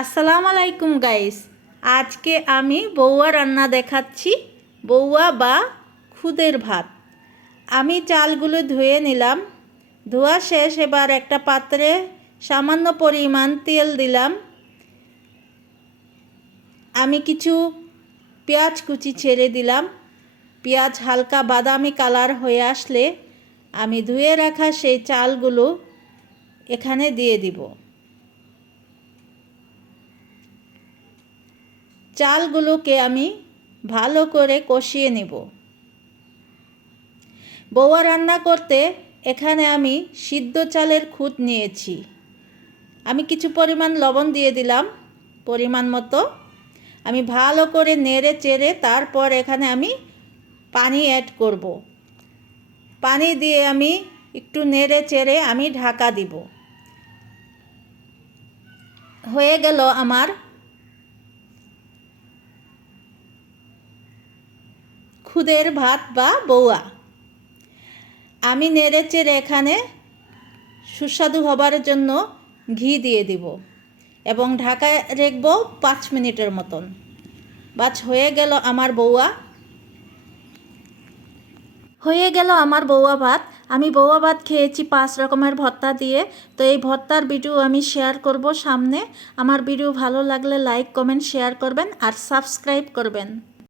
আসসালামু আলাইকুম গাইস। আজকে আমি বউয়া রান্না দেখাচ্ছি, বউয়া বা খুদের ভাত। আমি চালগুলো ধুয়ে নিলাম, ধোয়া শেষ। এবার একটা পাত্রে সামান্য পরিমাণ তেল দিলাম। আমি কিছু পেঁয়াজ কুচি ছেড়ে দিলাম। পেঁয়াজ হালকা বাদামি কালার হয়ে আসলে আমি ধুয়ে রাখা সেই চালগুলো এখানে দিয়ে দিব। চালগুলোকে আমি ভালো করে কষিয়ে নেব। বউয়া রান্না করতে এখানে আমি সিদ্ধ চালের খুদ নিয়েছি। আমি কিছু পরিমাণ লবণ দিয়ে দিলাম, পরিমাণ মতো। আমি ভালো করে নেড়ে চেড়ে তারপর এখানে আমি পানি অ্যাড করব। পানি দিয়ে আমি একটু নেড়ে চেড়ে আমি ঢাকা দিব। হয়ে গেল আমার খুদের ভাত বা বউয়া। আমি নেড়ে চেড়ে এখানে সুস্বাদু হবার জন্য ঘি দিয়ে দিব এবং ঢাকায় রাখবো 5 মিনিটের মতন। বাস হয়ে গেল আমার বউয়া। হয়ে গেল আমার বউয়া ভাত। আমি বউয়া ভাত খেয়েছি 5 রকমের ভর্তা দিয়ে। তো এই ভর্তার ভিডিও আমি শেয়ার করব সামনে। আমার ভিডিও ভালো লাগলে লাইক কমেন্ট শেয়ার করবেন আর সাবস্ক্রাইব করবেন।